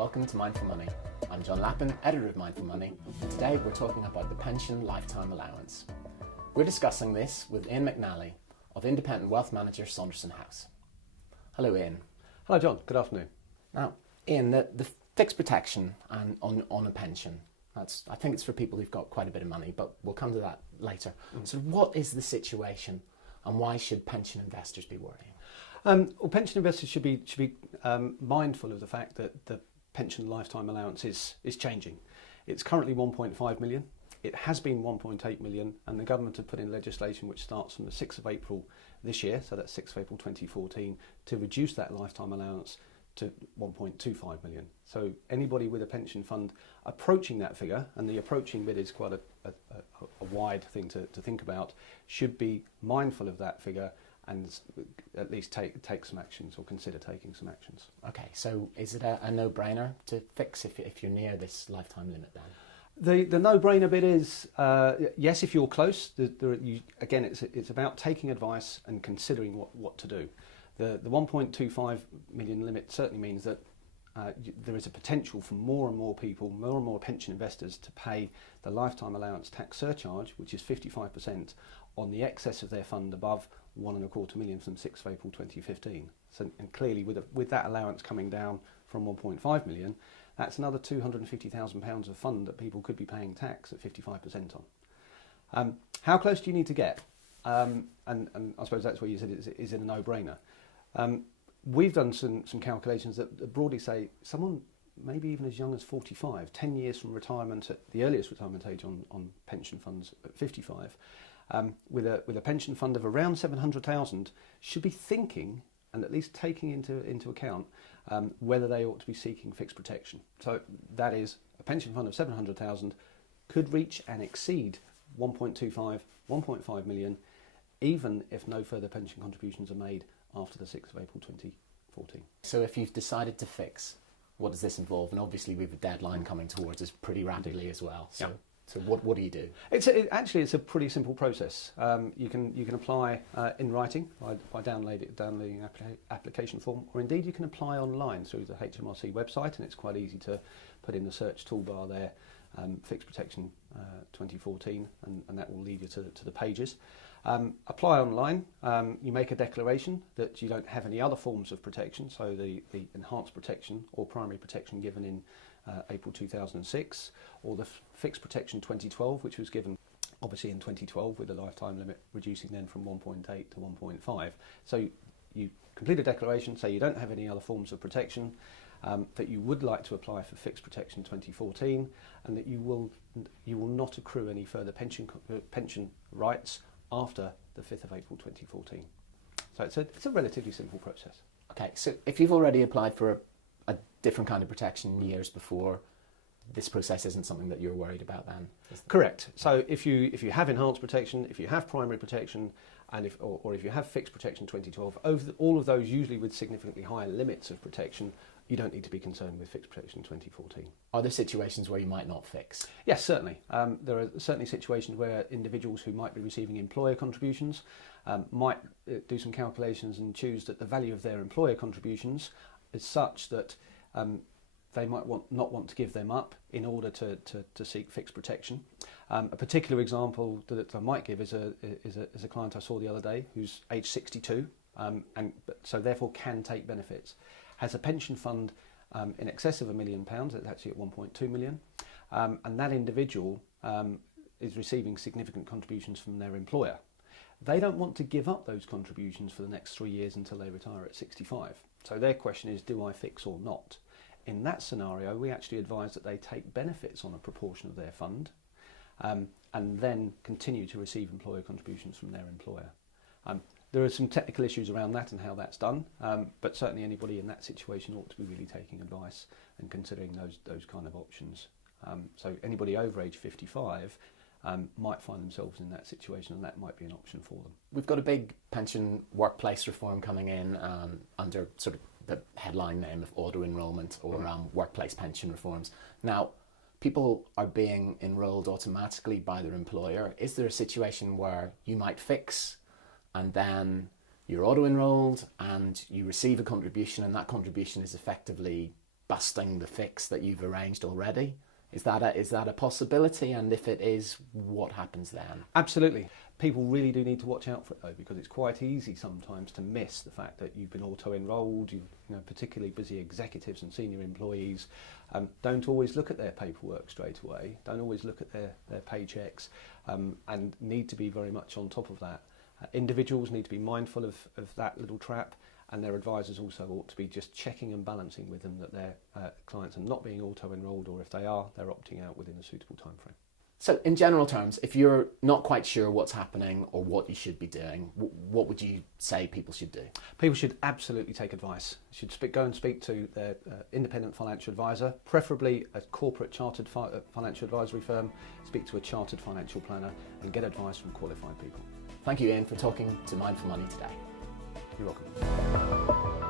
welcome to Mindful Money. I'm John Lappin, editor of Mindful Money, and today we're talking about the pension lifetime allowance. We're discussing this with Ian McNally of independent wealth manager Saunderson House. Hello, Ian. Hello, John. Good afternoon. Now, Ian, the fixed protection on a pension, I think it's for people who've got quite a bit of money, but we'll come to that later. So what is the situation and why should pension investors be worrying? Well, pension investors should be mindful of the fact that the pension lifetime allowance is changing. It's currently 1.5 million. It has been 1.8 million, and the government have put in legislation which starts from the 6th of April this year, so that's 6th of April 2014, to reduce that lifetime allowance to 1.25 million. So anybody with a pension fund approaching that figure, and the approaching bit is quite a wide thing to think about, should be mindful of that figure and at least take some actions or consider taking some actions. Okay, so is it a no-brainer to fix if you're near this lifetime limit then? The no-brainer bit is, yes, if you're close, again, it's about taking advice and considering what to do. The 1.25 million limit certainly means that there is a potential for more and more people, more and more pension investors to pay the lifetime allowance tax surcharge, which is 55%, on the excess of their fund above 1.25 million from 6th of April 2015. So, and clearly with that allowance coming down from 1.5 million, that's another £250,000 of fund that people could be paying tax at 55% on. How close do you need to get? And I suppose that's where you said, is it a no-brainer? We've done some calculations that broadly say someone maybe even as young as 45, 10 years from retirement at the earliest retirement age on pension funds at 55, with a pension fund of around 700,000 should be thinking and at least taking into account whether they ought to be seeking fixed protection. So that is, a pension fund of 700,000 could reach and exceed 1.25, 1.5 million, even if no further pension contributions are made after the 6th of April 2014. So if you've decided to fix, what does this involve? And obviously we have a deadline coming towards us pretty rapidly as well. So, yeah. So what do you do? Actually, it's a pretty simple process. You can apply in writing by downloading an application form, or indeed you can apply online through the HMRC website, and it's quite easy to put in the search toolbar there, Fixed Protection 2014, and that will lead you to the pages. Apply online. You make a declaration that you don't have any other forms of protection, so the enhanced protection or primary protection given in April 2006, or the Fixed Protection 2012, which was given obviously in 2012 with the lifetime limit reducing then from 1.8 to 1.5. So you complete a declaration, say you don't have any other forms of protection, that you would like to apply for Fixed Protection 2014, and that you will not accrue any further pension rights after the 5th of April 2014. So it's a relatively simple process. Okay, so if you've already applied for a different kind of protection years before, this process isn't something that you're worried about then? Correct. So if you have enhanced protection, if you have primary protection, and if you have Fixed Protection 2012, all of those usually with significantly higher limits of protection, you don't need to be concerned with Fixed Protection 2014. Are there situations where you might not fix? Yes, certainly. There are certainly situations where individuals who might be receiving employer contributions might do some calculations and choose that the value of their employer contributions is such that they might not want to give them up in order to seek fixed protection. A particular example that I might give is a client I saw the other day who's age 62 and so therefore can take benefits. Has a pension fund in excess of £1 million, it's actually at 1.2 million, and that individual is receiving significant contributions from their employer. They don't want to give up those contributions for the next 3 years until they retire at 65. So their question is, do I fix or not? In that scenario, we actually advise that they take benefits on a proportion of their fund and then continue to receive employer contributions from their employer. There are some technical issues around that and how that's done, but certainly anybody in that situation ought to be really taking advice and considering those kind of options. So anybody over age 55 might find themselves in that situation, and that might be an option for them. We've got a big pension workplace reform coming in under sort of the headline name of auto-enrolment or workplace pension reforms. Now, people are being enrolled automatically by their employer. Is there a situation where you might fix and then you're auto-enrolled and you receive a contribution, and that contribution is effectively busting the fix that you've arranged already? Is that a possibility? And if it is, what happens then? Absolutely. People really do need to watch out for it though, because it's quite easy sometimes to miss the fact that you've been auto-enrolled. Particularly busy executives and senior employees don't always look at their paperwork straight away, don't always look at their paychecks, and need to be very much on top of that. Individuals need to be mindful of that little trap, and their advisors also ought to be just checking and balancing with them that their clients are not being auto-enrolled, or if they are, they're opting out within a suitable time frame. So in general terms, if you're not quite sure what's happening or what you should be doing, what would you say people should do? People should absolutely take advice. Should go and speak to their independent financial advisor, preferably a corporate chartered financial advisory firm. Speak to a chartered financial planner and get advice from qualified people. Thank you, Ian, for talking to Mindful Money today. You're welcome.